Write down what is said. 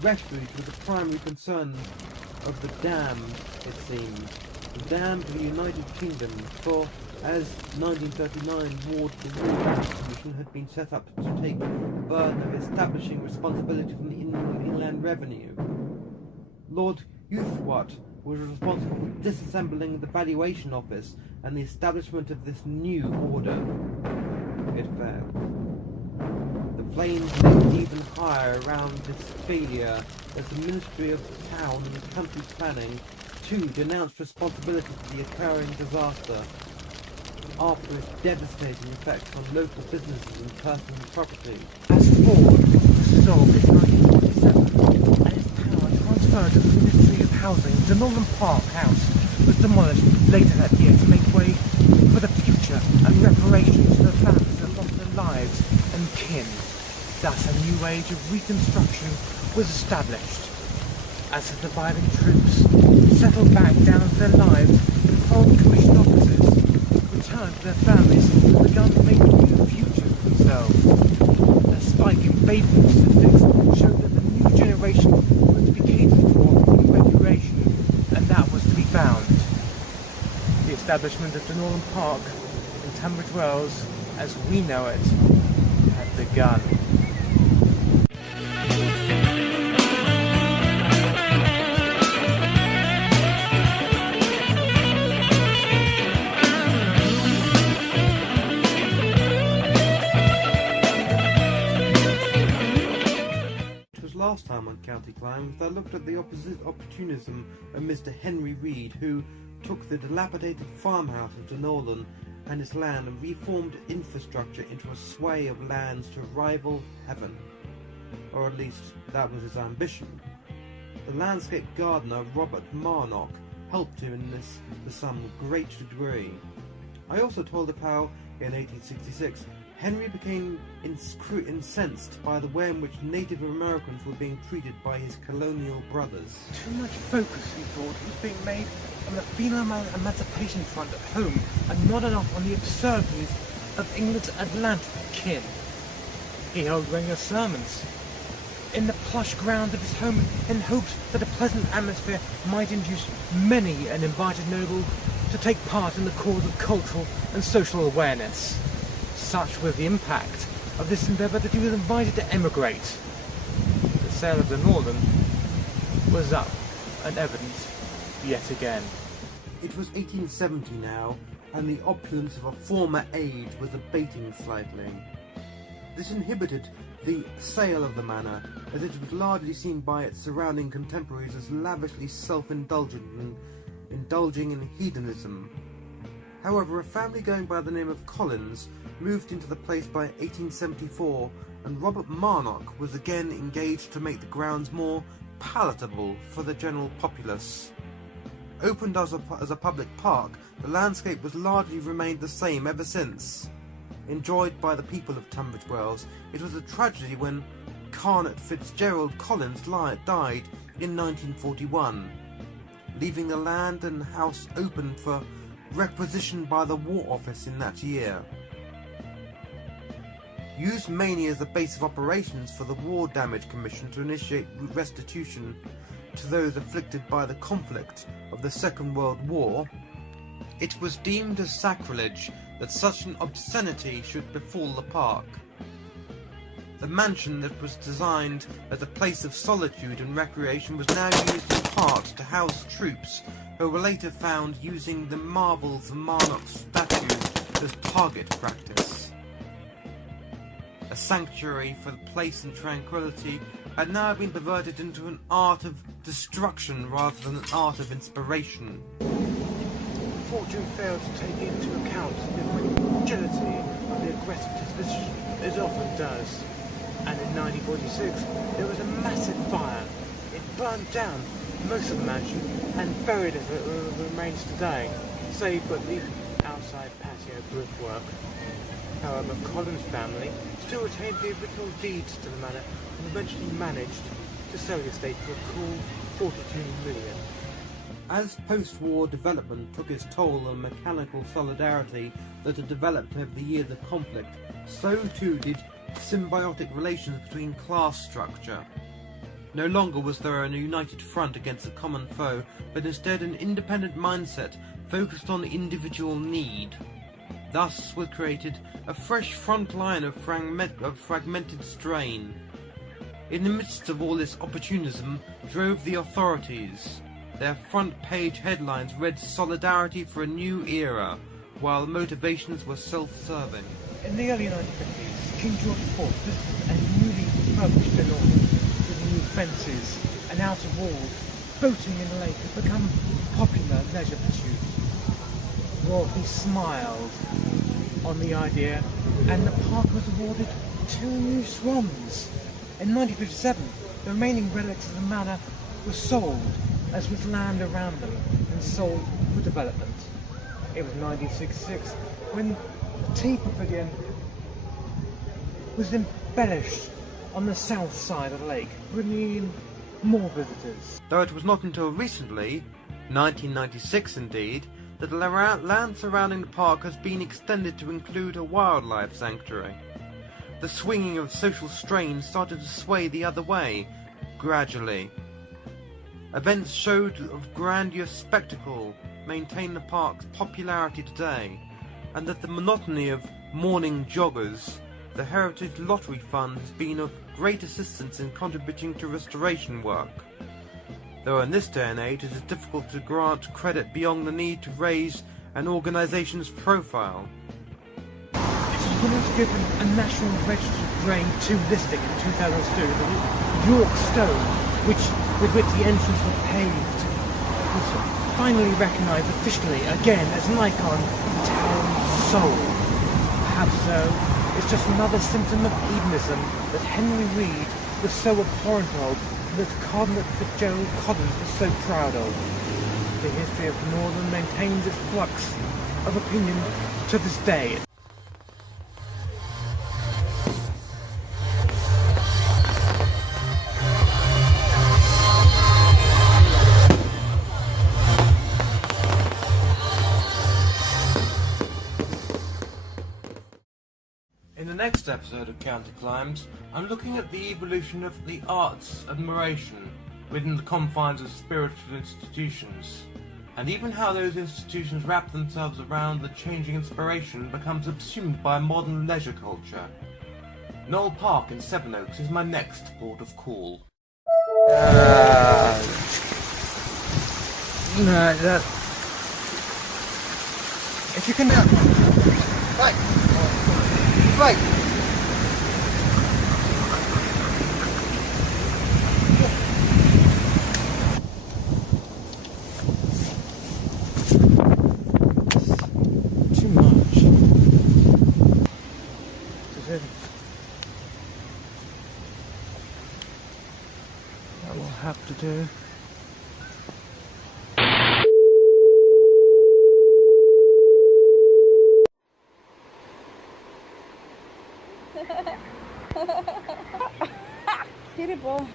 Refuge was the primary concern of the damned, it seemed. The damned of the United Kingdom, for as 1939 the War Damage Commission had been set up to take the burden of establishing responsibility from the inland revenue. Lord Youthwatt was responsible for disassembling the Valuation Office and the establishment of this new order. It failed. The flames leaped even higher around this failure as the Ministry of Town and Country Planning too denounced responsibility for the occurring disaster after its devastating effects on local businesses and personal property. As Ford was dissolved in 1947 and its power transferred to the Ministry of Housing, Dunorlan Park House was demolished later that year to make way for the future and reparations for the families that lost their lives and kin. Thus a new age of Reconstruction was established. As the surviving troops settled back down to their lives in foreign commission offices, returned to their families and began to make a new future for themselves. A spike in baby statistics showed that the new generation was to be catered for in reparation, and that was to be found. The establishment of Dunorlan Park in Tunbridge Wells, as we know it, had begun. Last time on County Climbs, I looked at the opportunism of Mr. Henry Reed, who took the dilapidated farmhouse of Dunorlan and its land and reformed infrastructure into a sway of lands to rival heaven. Or at least that was his ambition. The landscape gardener Robert Marnock helped him in this to some great degree. I also told of how, in 1866, Henry became incensed by the way in which Native Americans were being treated by his colonial brothers. Too much focus, he thought, was being made on the female emancipation front at home and not enough on the absurdities of England's Atlantic kin. He held regular sermons in the plush grounds of his home in hopes that a pleasant atmosphere might induce many an invited noble to take part in the cause of cultural and social awareness. Such was the impact of this endeavour that he was invited to emigrate. The sale of Dunorlan was up and evident yet again. It was 1870 now, and the opulence of a former age was abating slightly. This inhibited the sale of the manor, as it was largely seen by its surrounding contemporaries as lavishly self-indulgent and indulging in hedonism. However, a family going by the name of Collins moved into the place by 1874, and Robert Marnock was again engaged to make the grounds more palatable for the general populace. Opened as a public park, the landscape has largely remained the same ever since. Enjoyed by the people of Tunbridge Wells, it was a tragedy when Carnet Fitzgerald Collins died in 1941, leaving the land and house open for requisition by the War Office in that year. Used mainly as a base of operations for the War Damage Commission to initiate restitution to those afflicted by the conflict of the Second World War, it was deemed as sacrilege that such an obscenity should befall the park. The mansion that was designed as a place of solitude and recreation was now used in part to house troops who were later found using the marbles of Marnock's statues as target practice. A sanctuary for the place and tranquility had now been perverted into an art of destruction rather than an art of inspiration. Fortune failed to take into account the fragility of the aggressive disposition as it often does. And in 1946 there was a massive fire. It burned down most of the mansion and buried as it remains today, save but the outside patio brickwork. However, Collins' family still retained the original deeds to the manor and eventually managed to sell the estate for a cool $42 million. As post-war development took its toll on mechanical solidarity that had developed over the years of conflict, so too did symbiotic relations between class structure. No longer was there a united front against a common foe, but instead an independent mindset focused on individual need. Thus was created a fresh front line of fragmented strain. In the midst of all this opportunism drove the authorities. Their front-page headlines read "Solidarity for a New Era," while motivations were self-serving. In the early 1950s, King George IV visited a newly refurbished Dunorlan with new fences and outer walls. Boating in the lake had become popular leisure pursuit. Royalty smiled on the idea, and the park was awarded 2 new swans. In 1957, the remaining relics of the manor were sold, as was land around them, and sold for development. It was 1966 when the tea pavilion was embellished on the south side of the lake, bringing in more visitors. Though it was not until recently, 1996 indeed, that the land surrounding the park has been extended to include a wildlife sanctuary. The swinging of social strain started to sway the other way, gradually. Events showed of grandiose spectacle maintain the park's popularity today, and that the monotony of morning joggers, the Heritage Lottery Fund has been of great assistance in contributing to restoration work. Though in this day and age it is difficult to grant credit beyond the need to raise an organisation's profile. It was given a National Registered Grade 2 listing in 2002, the York Stone, with which the entrance was paved, was finally recognised officially again as an icon of the town's soul. Perhaps so, it's just another symptom of hedonism that Henry Reed was so abhorrent of, that Cardinal Fitzgerald Collins was so proud of. The history of Dunorlan maintains its flux of opinion to this day. In the next episode of Counterclimbs, I'm looking at the evolution of the arts admiration within the confines of spiritual institutions, and even how those institutions wrap themselves around the changing inspiration becomes subsumed by modern leisure culture. Knoll Park in Sevenoaks is my next port of call. If you can... Right! Right! Too much. That will have to do. Beautiful.